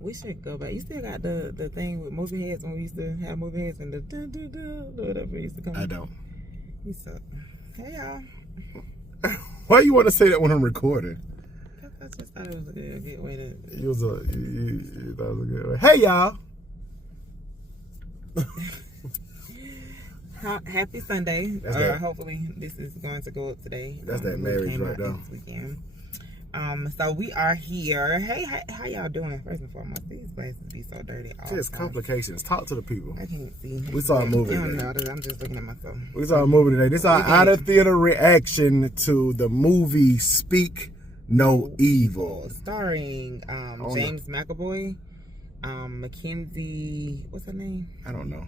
We should go back. You still got the thing with movie heads when we used to have movie heads and the whatever used to come. I don't. You suck. Hey y'all. Why you want to say that when I'm recording? I just thought it was a good way to. You thought it was a good way. Hey y'all. Happy Sunday. Hopefully this is going to go up today. That's that marriage right there. Weekend. So we are here. Hey, how y'all doing? First and foremost, these glasses be so dirty. Just complications. Talk to the people. I can't see. We saw a movie today. I'm just looking at myself. We saw a movie today. This is our out of theater reaction to the movie Speak No Evil, starring James McAvoy, Mackenzie. What's her name? I don't know.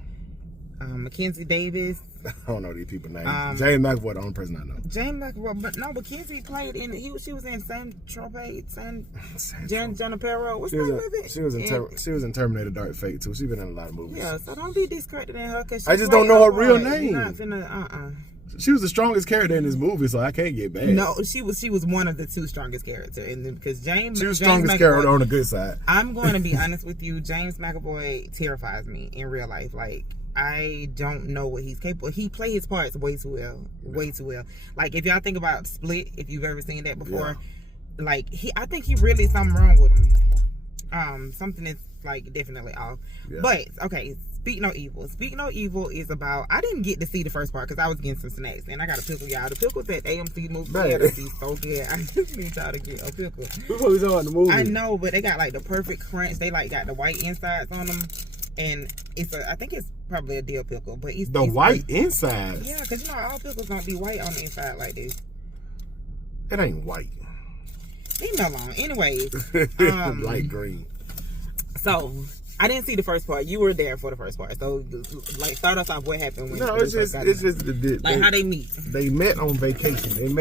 Mackenzie Davis. I don't know these people's names. James McAvoy, the only person I know. James McAvoy, but no, Mackenzie played in. She was in San Junipero. What's the name of it? She was in Terminator: Dark Fate too. She's been in a lot of movies. Yeah, so don't be discrediting her because I just don't know her real name. Not finna, She was the strongest character in this movie, so I can't get bad. No, she was one of the two strongest characters, and because she was the strongest character on the good side. I'm going to be honest with you, James McAvoy terrifies me in real life. Like, I don't know what he's capable. He plays his parts way too well. Like, if y'all think about Split, if you've ever seen that before, like I think he really something wrong with him. Something is like definitely off. Yeah. But okay. Speak No Evil. Speak No Evil is about. I didn't get to see the first part because I was getting some snacks and I got a pickle, y'all. The pickles at AMC movie theater be so good. I just need y'all to get a pickle. Before we talking about the movie, I know, but they got like the perfect crunch. They like got the white insides on them, and I think it's probably a dill pickle, but it's the white insides. Yeah, because you know all pickles don't be white on the inside like this. It ain't white. Leave me alone. Anyways, light green. So. I didn't see the first part. You were there for the first part. So, like, start us off. What happened? It's just how they meet. They met on vacation.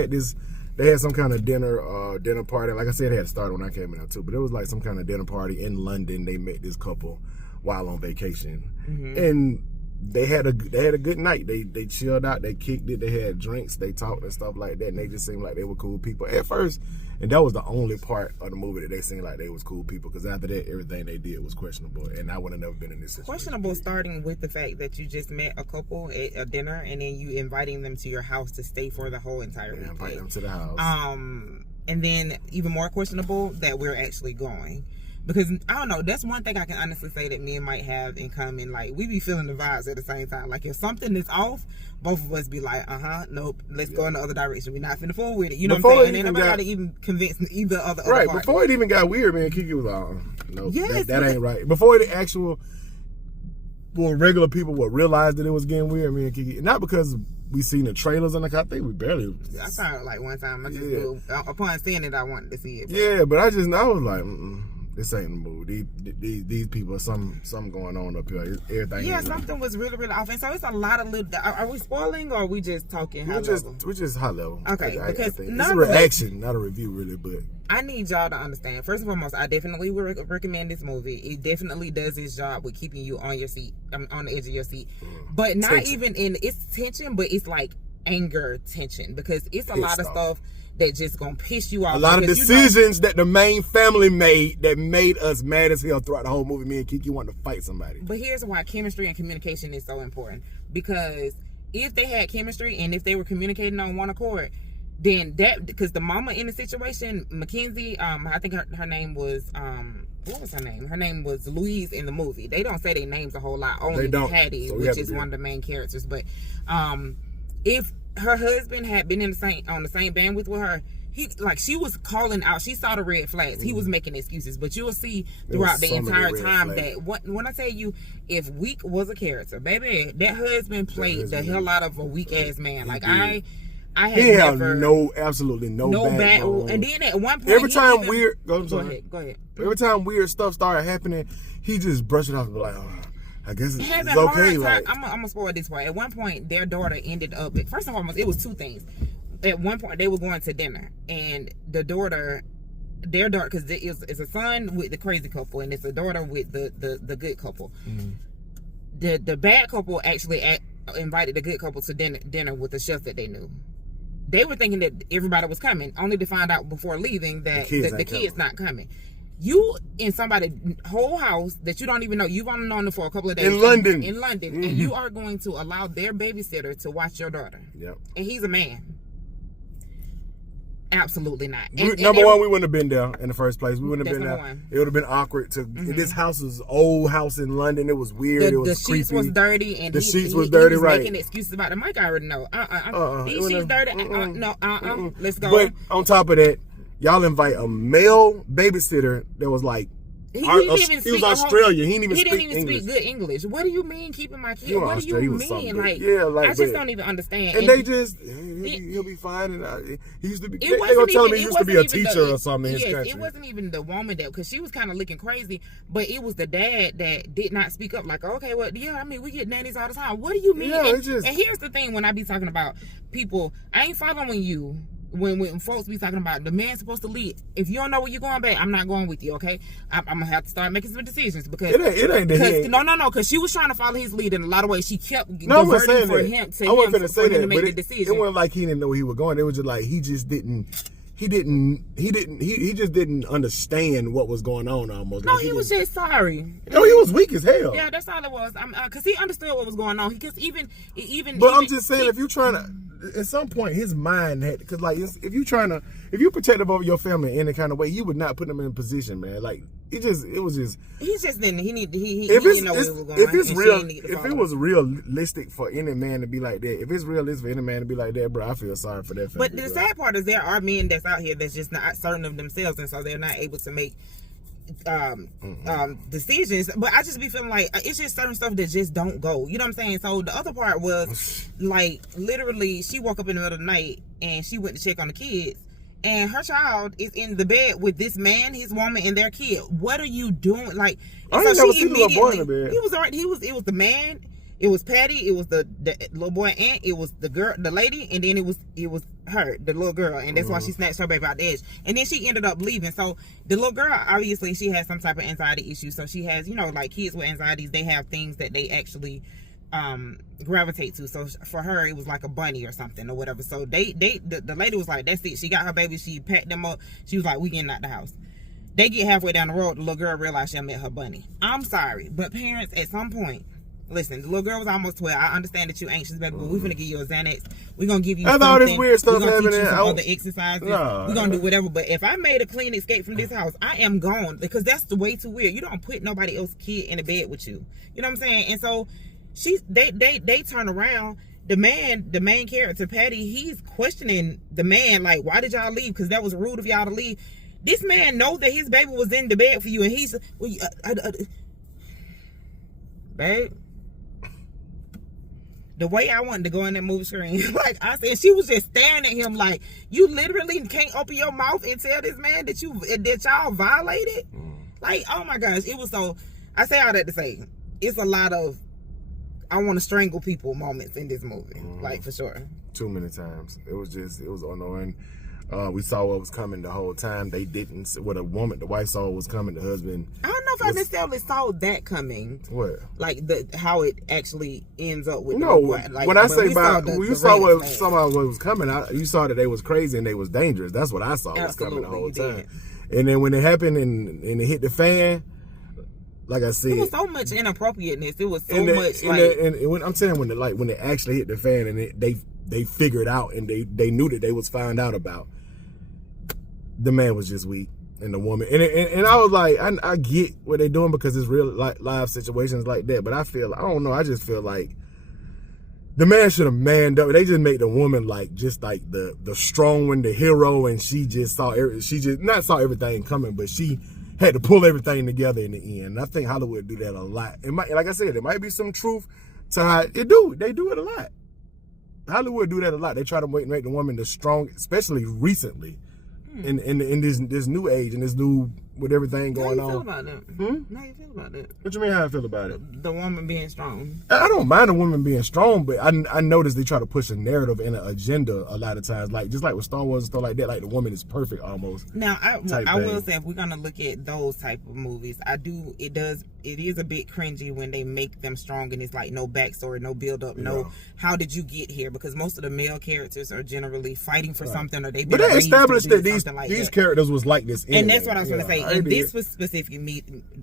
They had some kind of dinner party. Like I said, they had started when I came in too. But it was like some kind of dinner party in London. They met this couple while on vacation, and they had a good night. They chilled out. They kicked it. They had drinks. They talked and stuff like that. And they just seemed like they were cool people at first. And that was the only part of the movie that they seemed like they was cool people. Because after that, everything they did was questionable. And I would have never been in this situation. Questionable starting with the fact that you just met a couple at a dinner. And then you inviting them to your house to stay for the whole entire weekend. Invite them to the house. And then even more questionable that we're actually going. Because, I don't know, that's one thing I can honestly say that men might have in common. Like, we be feeling the vibes at the same time. Like, if something is off, both of us be like, nope, let's go in the other direction. We're not finna fool with it. You know what I'm saying? And then nobody got to even convince either other right, party. Before it even got weird, man, Kiki was like, no, yes, that ain't right. Before the actual, regular people would realize that it was getting weird, man, Kiki. Not because we seen the trailers on the car. I think we barely. I saw it like one time. I just upon seeing it, I wanted to see it. But. Yeah, but I was like, this ain't the move. These people, something going on up here. Everything. Yeah, something was really, really off. And so it's a lot of little. Are we spoiling or are we just talking high level? We're just high level. Okay, because it's a reaction, not a review, really. But I need y'all to understand. First and foremost, I definitely would recommend this movie. It definitely does its job with keeping you on your seat, on the edge of your seat. But not tension. Even in it's tension, but it's like anger tension because it's a lot of stuff that just gonna piss you off. A lot of decisions that the main family made that made us mad as hell throughout the whole movie. Me and Kiki wanted to fight somebody. But here's why chemistry and communication is so important. Because if they had chemistry and if they were communicating on one accord, then because the mama in the situation, Mackenzie, I think her name was what was her name? Her name was Louise in the movie. They don't say their names a whole lot. Only Patty, so which is one of the main characters. But if her husband had been on the same bandwidth with her, she was calling out. She saw the red flags. He was making excuses, but you'll see throughout the entire time that when I tell you, if Weak was a character, baby, that husband played the hell out of a weak ass man. Like I had absolutely no backbone. And then at one point, every time go ahead. Every time weird stuff started happening, he just brushed it off and be like, I guess it's okay. Like, I'm gonna spoil this part. At one point, their daughter ended up. First and foremost, it was two things. At one point, they were going to dinner, and their daughter, because it's a son with the crazy couple, and it's a daughter with the good couple. Mm-hmm. The bad couple actually invited the good couple to dinner with a chef that they knew. They were thinking that everybody was coming, only to find out before leaving that the kids not coming. You in somebody's whole house that you don't even know. You've only known them for a couple of days. In London. And you are going to allow their babysitter to watch your daughter. Yep. And he's a man. Absolutely not. Number one, we wouldn't have been there in the first place. We wouldn't have been there. One. It would have been awkward to. This house is old house in London. It was weird. It was creepy. The sheets was dirty, and the sheets was dirty. He was right? Making excuses about the mic. I already know. These sheets dirty. Let's go. But on top of that, y'all invite a male babysitter that was like. He was Australian. He didn't even speak good English. What do you mean keeping my kid? What do you mean? I just don't even understand. And they just he'll be fine. And he used to be. They gonna tell him he used to be a teacher or something in his country. It wasn't even the woman that, because she was kind of looking crazy, but it was the dad that did not speak up. Like, okay, well, yeah, I mean, we get nannies all the time. What do you mean? Yeah, and here's the thing: when I be talking about people, I ain't following you. When folks be talking about the man's supposed to lead, if you don't know where you're going, babe, I'm not going with you, okay? I'm gonna have to start making some decisions because it ain't because she was trying to follow his lead in a lot of ways. She kept diverting for him to make the decision. It wasn't like he didn't know where he was going. It was just like he just didn't understand what was going on almost. No, he was just sorry. No, he was weak as hell. Yeah, that's all it was. Because he understood what was going on. Because But I'm just saying, if you're trying to, at some point, his mind had, because like if you're protective over your family in any kind of way, you would not put them in a position, man. Like he's just know what was going on. If it was realistic for any man to be like that, if it's realistic for any man to be like that, bro, I feel sorry for that family. But the sad part is there are men that's out here that's just not certain of themselves, and so they're not able to make decisions. But I just be feeling like it's just certain stuff that just don't go. You know what I'm saying? So the other part was like literally she woke up in the middle of the night and she went to check on the kids, and her child is in the bed with this man, his woman, and their kid. What are you doing? Like, I ain't never seen the little boy in the bed. It was the man. It was Patty. It was the little boy aunt. It was the girl, the lady, and then it was her, the little girl, and that's why she snatched her baby out the edge. And then she ended up leaving. So the little girl, obviously, she has some type of anxiety issue. So she has, like kids with anxieties, they have things that they actually gravitate to. So for her, it was like a bunny or something or whatever. So the lady was like, that's it. She got her baby. She packed them up. She was like, we getting out the house. They get halfway down the road. The little girl realized she met her bunny. I'm sorry, but parents, at some point. Listen, the little girl was almost 12. I understand that you're anxious, baby, but we're finna give you a Xanax. We're gonna give you something. All this weird stuff we're gonna happening. teach you some other exercises. We're gonna do whatever. But if I made a clean escape from this house, I am gone, because that's the way too weird. You don't put nobody else's kid in a bed with you. You know what I'm saying? And so they turn around. The main character, Patty, he's questioning the man, like, why did y'all leave? Because that was rude of y'all to leave. This man knows that his baby was in the bed for you, and he's babe. The way I wanted to go in that movie screen, like I said, she was just staring at him like, you literally can't open your mouth and tell this man that y'all violated? Like, oh my gosh, it was so, I say all that to say, it's a lot of, I want to strangle people moments in this movie, like for sure. Too many times. It was annoying. We saw what was coming the whole time. They didn't. What the wife saw what was coming. The husband. I don't know if I necessarily saw that coming. What? Like how it actually ends up with. No, like, when I say about you saw what was coming, you saw that they was crazy and they was dangerous. That's what I saw was coming the whole time. And then when it happened and it hit the fan, like I said, it was so much inappropriateness. It was so much when I'm saying when it actually hit the fan and they figured out and they knew that they was found out about. The man was just weak, and the woman, and I was like, I get what they're doing because it's real live situations like that. But I don't know. I just feel like the man should have manned up. They just made the woman just like the strong one, the hero, and she not saw everything coming, but she had to pull everything together in the end. And I think Hollywood do that a lot. Like I said, there might be some truth to how they do it a lot. Hollywood do that a lot. They try to make the woman the strong, especially recently. In this new age and this new with everything going on. How you feel about that? How you feel about that? What you mean how I feel about it? The woman being strong. I don't mind a woman being strong, but I notice they try to push a narrative and an agenda a lot of times, like just like with Star Wars and stuff like that. Like the woman is perfect almost. Now I will say, if we're gonna look at those type of movies, it is a bit cringy when they make them strong and it's like no backstory, no build up, no how did you get here? Because most of the male characters are generally fighting for something, or they. But they established that these characters was like this anyway. And that's what I was gonna say. in this specific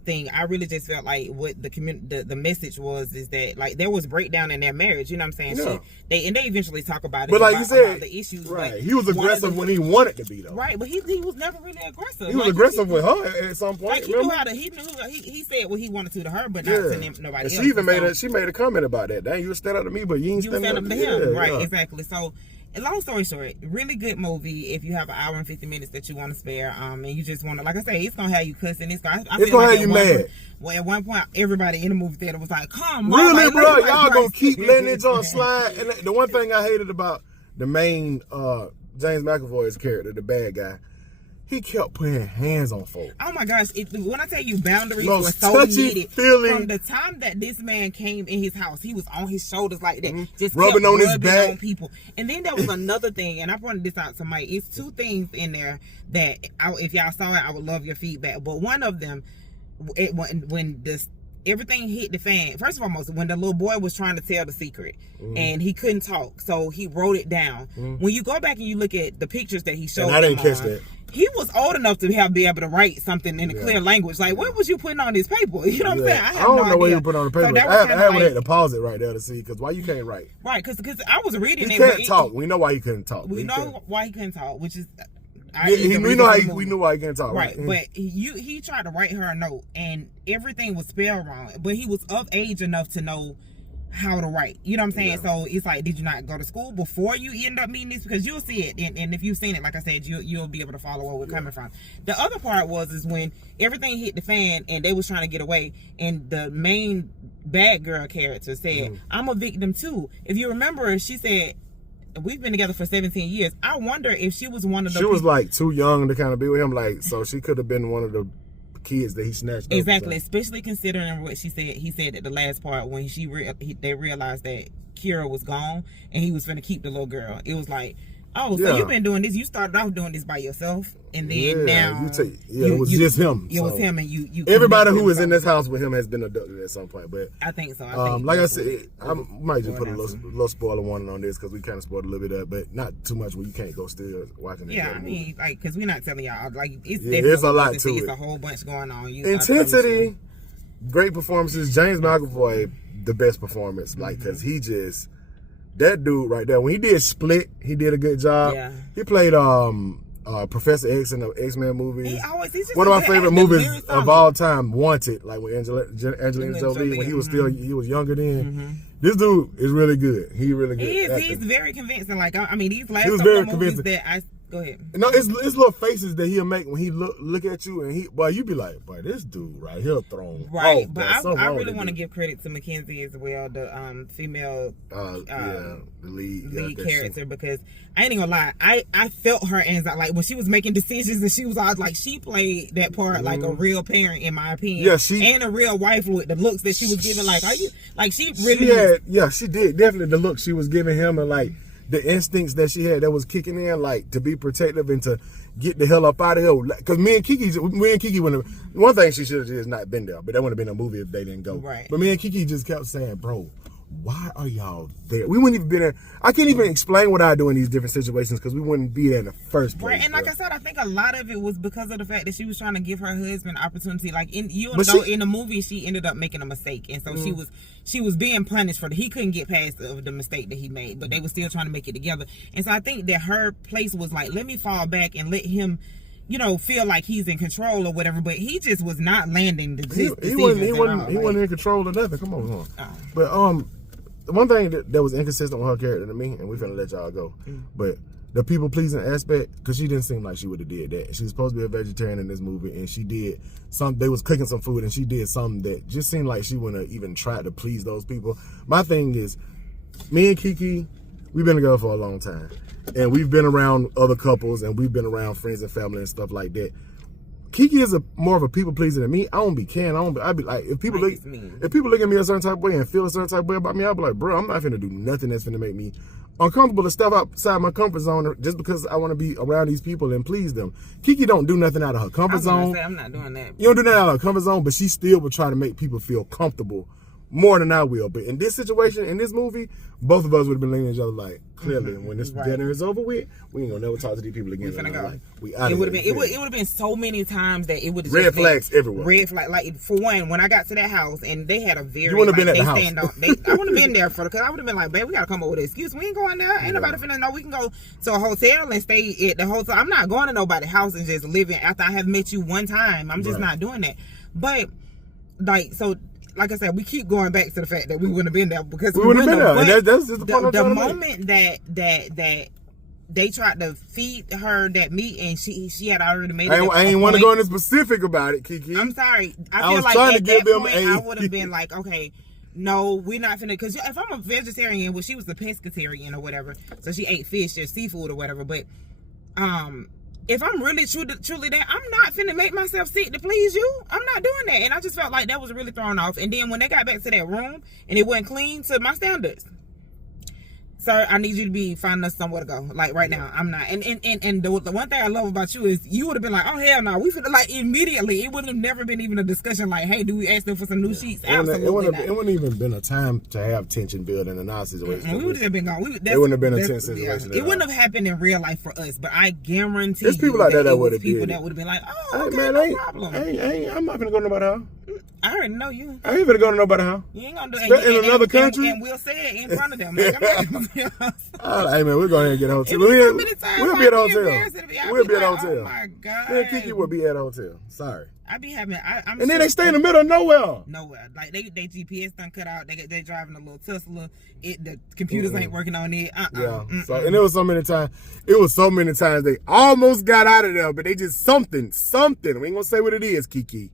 thing, I really just felt like what the message was is that like there was breakdown in their marriage. You know what I'm saying? Yeah. They eventually talk about it. But like you said, the issues. Right. He was aggressive when he wanted to be though. Right, but he was never really aggressive. He was aggressive with her at some point. Like he said what he wanted to her, but not to nobody else. She even made a comment about that. Dang, you stand up to me, but you ain't stand up to him. Right, exactly. So. Long story short, really good movie. If you have an hour and 50 minutes that you want to spare, and you just want to, like I say, it's gonna have you cussing. It's gonna have you mad. Well, at one point, everybody in the movie theater was like, "Come on, really, bro? Y'all gonna keep letting it on slide?" And the one thing I hated about the main James McAvoy's character, the bad guy, he kept putting hands on folks. Oh my gosh! When I tell you, boundaries were so needed. From the time that this man came in his house, he was on his shoulders like that, just rubbing on his back on people. And then there was another thing, and I pointed this out to Mike. It's two things in there that, if y'all saw it, I would love your feedback. But one of them, when everything hit the fan. First and foremost, when the little boy was trying to tell the secret and he couldn't talk, so he wrote it down. When you go back and you look at the pictures that he showed, I didn't catch that. He was old enough to be able to write something in a clear language. Like, what was you putting on this paper? You know what I'm saying? I don't know what you put on the paper. So I would have to pause it right there to see, because why you can't write? Right, because I was reading it. He can't talk. We know why he couldn't talk. We know why he couldn't talk, which is... we knew why he couldn't talk. Right, but he tried to write her a note, and everything was spelled wrong. But he was of age enough to know how to write. You know what I'm saying? So it's like, did you not go to school before you end up meeting this? Because you'll see it, and if you've seen it, like I said, you'll be able to follow where we're coming from. The other part is when everything hit the fan and they was trying to get away, and the main bad girl character said, "I'm a victim too." If you remember, she said, "We've been together for 17 years. I wonder if she was one of the." She was like too young to kind of be with him, like, so she could have been one of the kids that he snatched. Exactly, especially considering what she said. He said at the last part when they realized that Kira was gone and he was going to keep the little girl. It was like, oh, so you've been doing this. You started off doing this by yourself, and then now it was just him. It was him, and you. Everybody who was in this house with him has been abducted at some point. But I think so. Like I said, I might just put a little spoiler warning on this, because we kind of spoiled a little bit of it, but not too much where you can't go still watching it. Yeah, I mean, like, because we're not telling y'all, like, it's a lot to it. It's a whole bunch going on. Intensity, great performances. James McAvoy, the best performance, like, because he just. That dude right there, when he did Split, he did a good job. Yeah. He played Professor X in the X-Men movie. One of my favorite movies of all time, Wanted, like with Angelina Jolie, when he was younger then. This dude is really good. He's really good. He's very convincing. Like, I mean, these last couple of movies that go ahead. No, it's little faces that he'll make when he look at you, and you be like, boy, this dude right here thrown. Right, but I really want to give credit to Mackenzie as well, the female the lead character, because I ain't gonna lie, I felt her anxiety, like when she was making decisions, and she was all like, she played that part like a real parent, in my opinion. Yeah, and a real wife with the looks that she was giving. Like, are you like she really? She did definitely the look she was giving him, and like the instincts that she had that was kicking in, like to be protective and to get the hell up out of here. Because me and Kiki, one thing she should have just not been there, but that wouldn't have been a movie if they didn't go. Right. But me and Kiki just kept saying, bro, why are y'all there? We wouldn't even be there. I can't even explain what I do in these different situations, because we wouldn't be there in the first place. Right, and like I said, I think a lot of it was because of the fact that she was trying to give her husband opportunity. Like in the movie, she ended up making a mistake, and so she was being punished for he couldn't get past the mistake that he made, but they were still trying to make it together. And so I think that her place was like, let me fall back and let him, feel like he's in control or whatever. But he just was not landing the decisions. He wasn't in control of nothing. Come on. But one thing that was inconsistent with her character to me, and we're gonna let y'all go, but the people pleasing aspect, because she didn't seem like she would have did that. She was supposed to be a vegetarian in this movie, and she did they was cooking some food, and she did something that just seemed like she wouldn't have even tried to please those people. My thing is, me and Kiki, we've been together for a long time, and we've been around other couples, and we've been around friends and family and stuff like that. Kiki is more of a people pleaser than me. I don't be caring. I'd be like, if people look at me a certain type of way and feel a certain type of way about me, I'll be like, bro, I'm not finna do nothing that's finna make me uncomfortable to step outside my comfort zone just because I want to be around these people and please them. Kiki don't do nothing out of her comfort zone. I'm not doing that. You don't do nothing out of her comfort zone, but she still would try to make people feel comfortable more than I will. But in this situation, in this movie, both of us would have been leaning at each other like, clearly, when this dinner is over with, we ain't gonna never talk to these people again. We finna go. Like, we out it of would have here. been. It would have been so many times that it would have red flags everywhere. Red flag. Like for one, when I got to that house and they had a very. You wouldn't have been at the house. I wouldn't have been there for because I would have been like, babe, we gotta come up with an excuse. We ain't going there. Ain't nobody finna know. We can go to a hotel and stay at the hotel. I'm not going to nobody's house and just living after I have met you one time. I'm just not doing that. But like so. Like I said, we keep going back to the fact that we wouldn't have been there because we wouldn't have been there. And that's just the point the moment that they tried to feed her that meat and she had already made it. I ain't want to go into specific about it, Kiki. I'm sorry. I feel like at that point I would have been like, okay, no, we're not finna. Because if I'm a vegetarian, well, she was a pescatarian or whatever, so she ate fish or seafood or whatever. But if I'm really truly that, I'm not finna make myself sick to please you. I'm not doing that. And I just felt like that was really thrown off. And then when they got back to that room and it wasn't clean to my standards, sir, I need you to be finding us somewhere to go. Like right now, I'm not. And the one thing I love about you is you would have been like, oh hell no, we finna like immediately. It would have never been even a discussion like, hey, do we ask them for some new sheets? Absolutely not. It wouldn't even been a time to have tension building in our situation. We would have been gone. It wouldn't have been a tense situation. It wouldn't have happened in real life for us, but I guarantee there's people like that would have people that would have been like, oh, okay, man, no problem. I'm not gonna go to nobody's house. I already know you. I ain't gonna go to nobody's house. You ain't gonna do it in another country. And we'll say it in front of them. Like, I'm not gonna hey man, we're going to get a hotel. We'll be at a hotel. We'll be at a hotel. Oh my god. Man, Kiki will be at a hotel. Sorry. I be having. I'm and then they stay in the middle of nowhere. Nowhere. Like they GPS done cut out. They driving a little Tesla. The computers ain't working on it. Yeah. So and it was so many times. It was so many times they almost got out of there, but they just something. We ain't gonna say what it is, Kiki.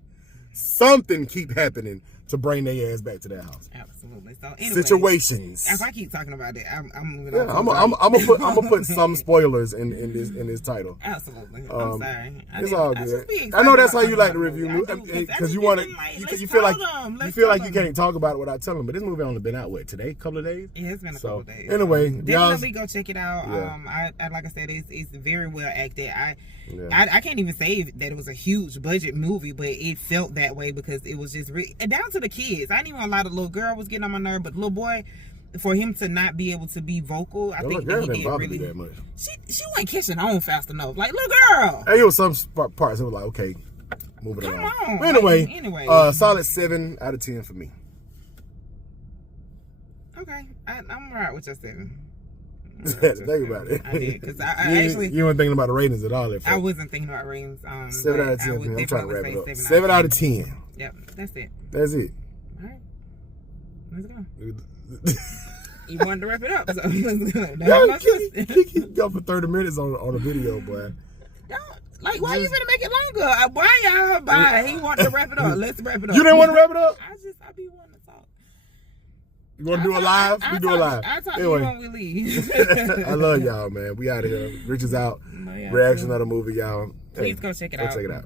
Something keep happening to bring their ass back to their house. Absolutely. So anyway, situations. If I keep talking about it, I'm moving on. I'm gonna put some spoilers in this title. Absolutely. I'm sorry. It's all good. I know that's how you like to review movies because you want to. You feel like you can't talk about it without telling them. But this movie only been out today, couple of days. Yeah, it's been a couple of days. Anyway, definitely go check it out. Yeah. I like I said, it's very well acted. I can't even say that it was a huge budget movie, but it felt that way because it was just down to the kids. I didn't even lie. The little girl was getting on my nerve, but the little boy, for him to not be able to be vocal, I think that he did really. That much. She wasn't catching on fast enough. Like, little girl. Hey, it was some parts. It was like, okay, move it along. Come on. But anyway, solid 7 out of 10 for me. Okay, I'm alright with your 7. Think about it. I did because I actually you weren't thinking about the ratings at all. I wasn't thinking about ratings. 7 out of 10. I'm trying to wrap it up. 7 out of 10. Yep, that's it. That's it. All right, let's go. You wanted to wrap it up, so let's go. Keep go for 30 minutes on a video, boy. Like, why you gonna make it longer? Why y'all buy? He wanted to wrap it up. Let's wrap it up. You didn't want to wrap it up? I be wanting to talk. You want to do a live? We do a live. I'll talk to you when we leave. I love y'all, man. We out of here. Rich is out. Reaction of the movie, y'all. Please go check it out. Go check it out.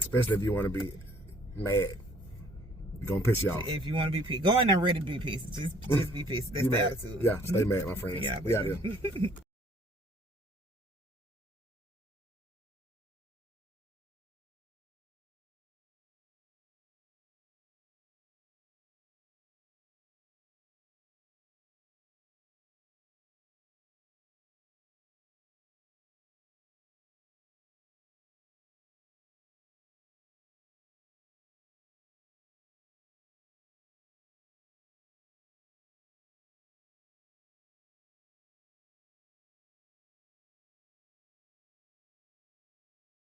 Especially if you want to be mad. You're going to piss you off. If you want to be pissed. Go in there ready to be pissed. Just be pissed. That's the attitude. Yeah, stay mad, my friends. We out of here.